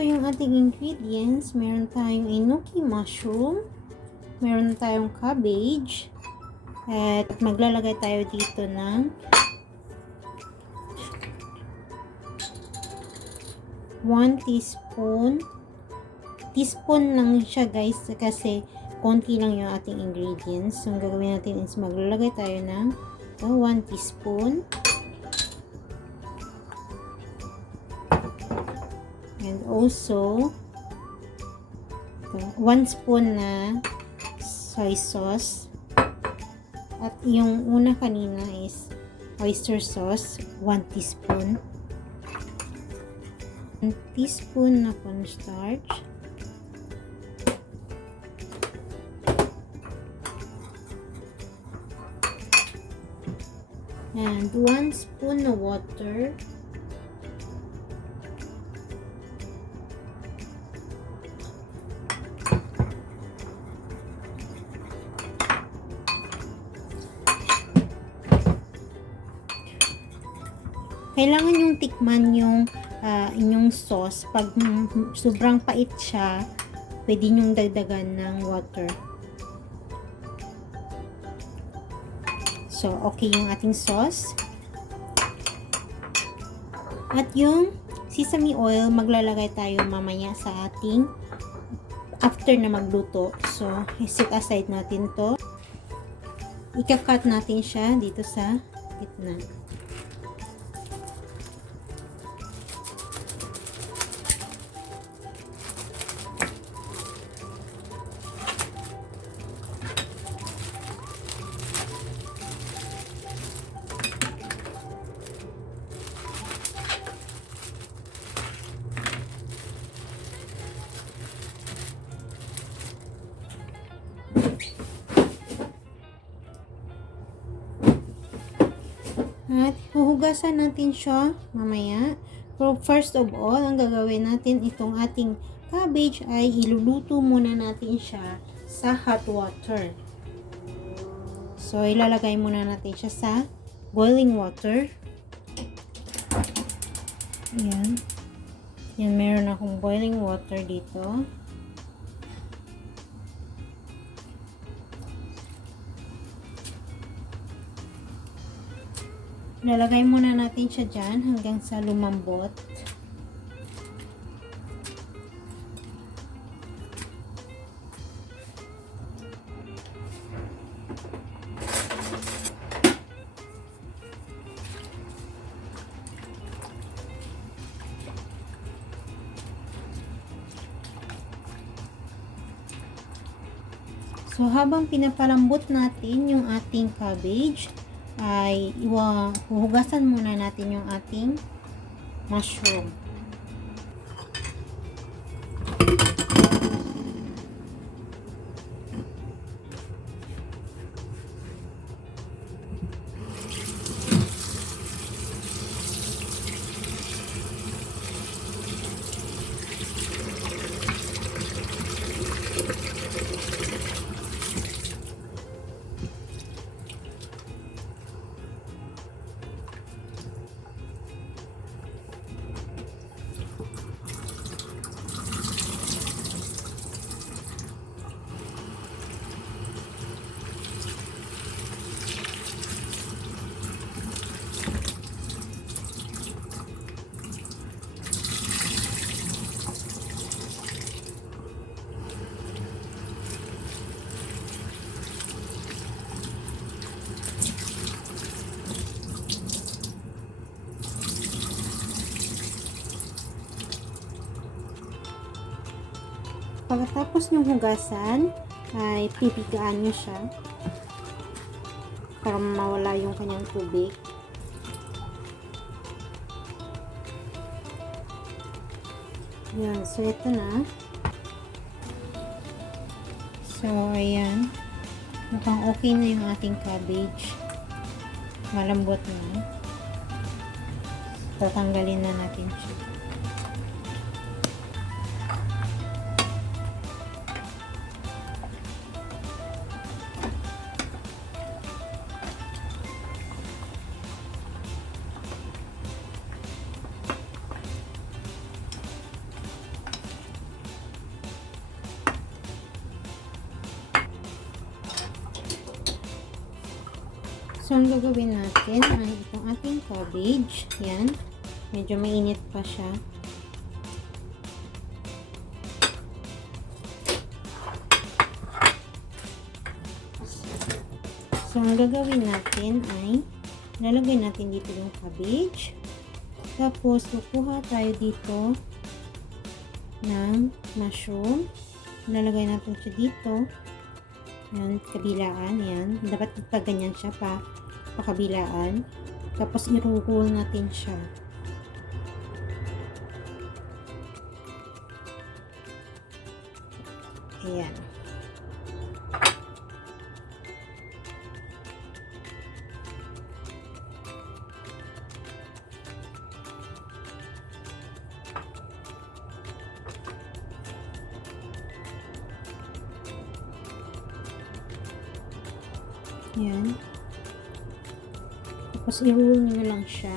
ito yung ating ingredients. Meron tayong Enoki Mushroom. Meron tayong cabbage. At maglalagay tayo dito ng 1 teaspoon. Teaspoon lang siya guys kasi konti lang yung ating ingredients. So, ang gagawin natin is maglalagay tayo ng 1 teaspoon. And also 1 spoon na soy sauce. At yung una kanina is oyster sauce, 1 teaspoon. 1 teaspoon na cornstarch. And 1 spoon na water. Kailangan yung tikman yung inyong sauce. Pag sobrang pait siya, pwede nyong dagdagan ng water. So, okay yung ating sauce. At yung sesame oil, maglalagay tayo mamaya sa ating after na magluto. So, set aside natin to. Ika-cut natin siya dito sa gitna. At huhugasan natin siya mamaya. Pero first of all, ang gagawin natin itong ating cabbage ay iluluto muna natin siya sa hot water. So, ilalagay muna natin siya sa boiling water. Ayan. Yan, meron akong boiling water dito. Ilalagay muna natin siya dyan hanggang sa lumambot. So, habang pinapalambot natin yung ating cabbage, ay huhugasan muna natin yung ating mushroom. Pagkatapos ng hugasan, ay pipigaan nyo siya para mawala yung kanyang tubig. Yan, so ito na. So, ayan. Mukhang okay na yung ating cabbage. Malambot na. Tatanggalin na natin siya. So, ang gagawin natin ay itong ating cabbage. Yan. Medyo mainit pa siya. So, ang gagawin natin ay lalagay natin dito yung cabbage. Tapos, kukuha tayo dito ng mushroom. Lalagay natin siya dito. Yan, kabilaan. Yan. Dapat ganyan siya kabilaan. Tapos, i-roll natin siya. Ayan. Ayan. Tapos, i-roll nyo lang siya.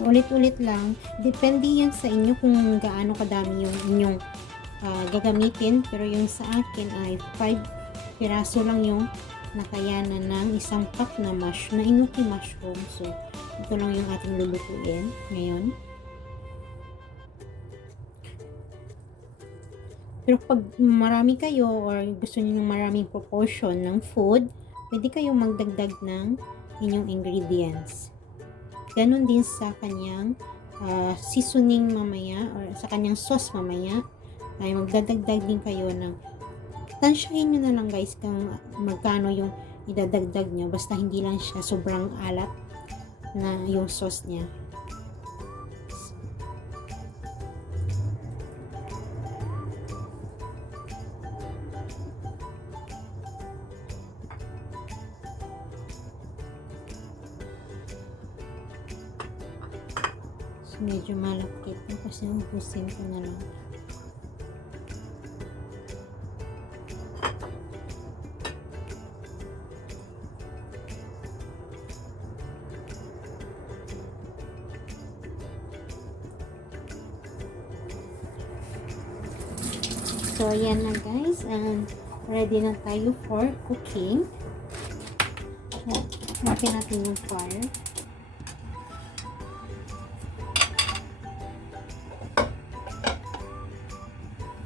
Ulit-ulit lang. Depende yan sa inyo kung gaano kadami yung inyong gagamitin. Pero yung sa akin ay 5 piraso lang yung nakayanan ng isang cup na Enoki mushroom. So, ito lang yung ating lulutuin ngayon. Pero pag marami kayo or gusto niyo ng maraming proportion ng food, pwede kayong magdagdag ng inyong ingredients. Ganon din sa kanyang seasoning mamaya or sa kanyang sauce mamaya ay magdadagdag din kayo ng tansyahin nyo na lang guys kung magkano yung idadagdag nyo, basta hindi lang siya sobrang alat na yung sauce niya. Medyo malapit na kasi ubusin ko na lang. So, ayan na guys. And ready na tayo for cooking. Natin natin yung fire.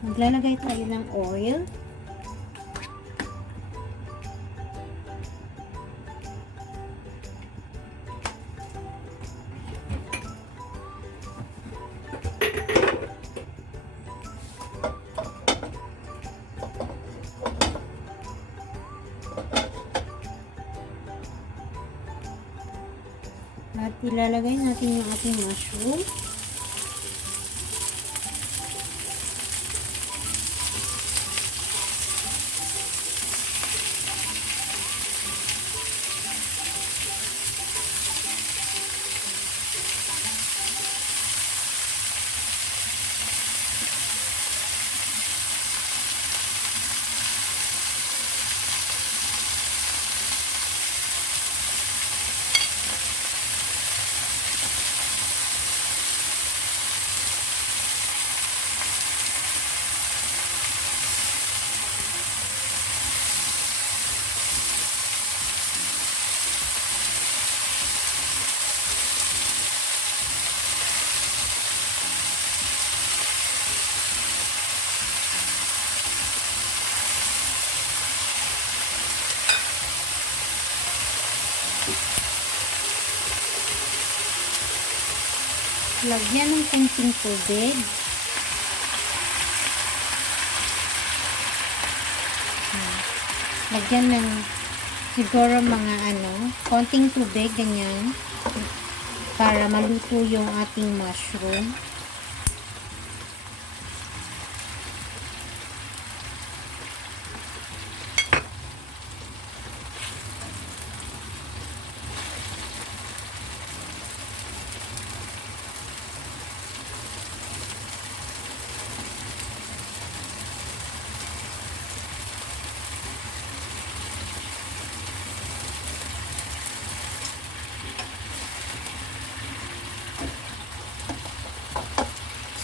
Maglalagay tayo ng oil. At ilalagay natin yung ating mushroom. Lagyan ng kunting tubig. Lagyan ng siguro mga konting tubig, ganyan, para maluto yung ating mushroom.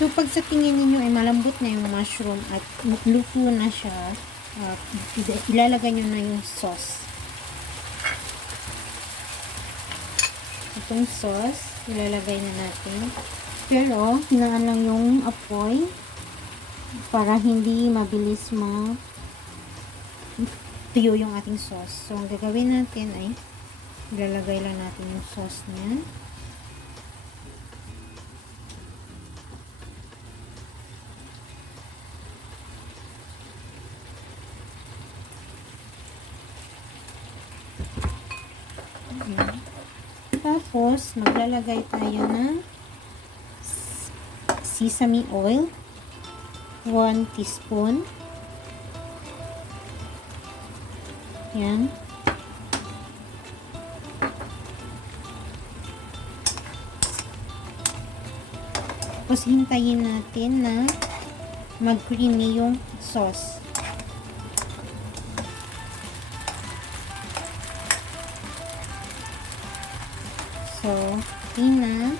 So, pag sa tingin ninyo ay malambot na yung mushroom at luto na siya, ilalagay nyo na yung sauce. Itong sauce, ilalagay na natin. Pero, hinaan lang yung apoy para hindi mabilis tuyo yung ating sauce. So, ang gagawin natin ay ilalagay lang natin yung sauce niya. Tapos, maglalagay tayo ng sesame oil. 1 teaspoon. Yan. Tapos, hintayin natin na mag-creamy yung sauce. So, na.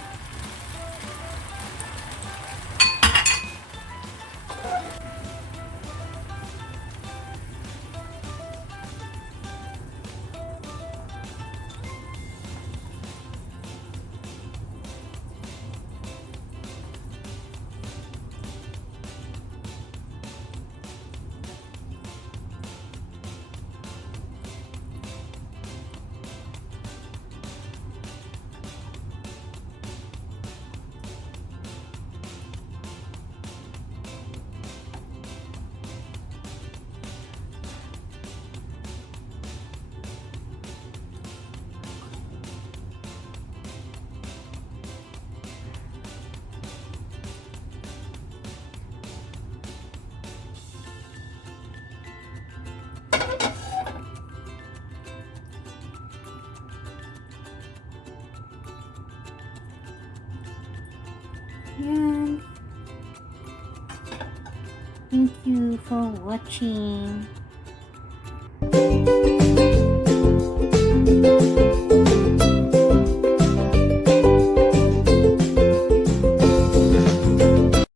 Yan. Thank you for watching.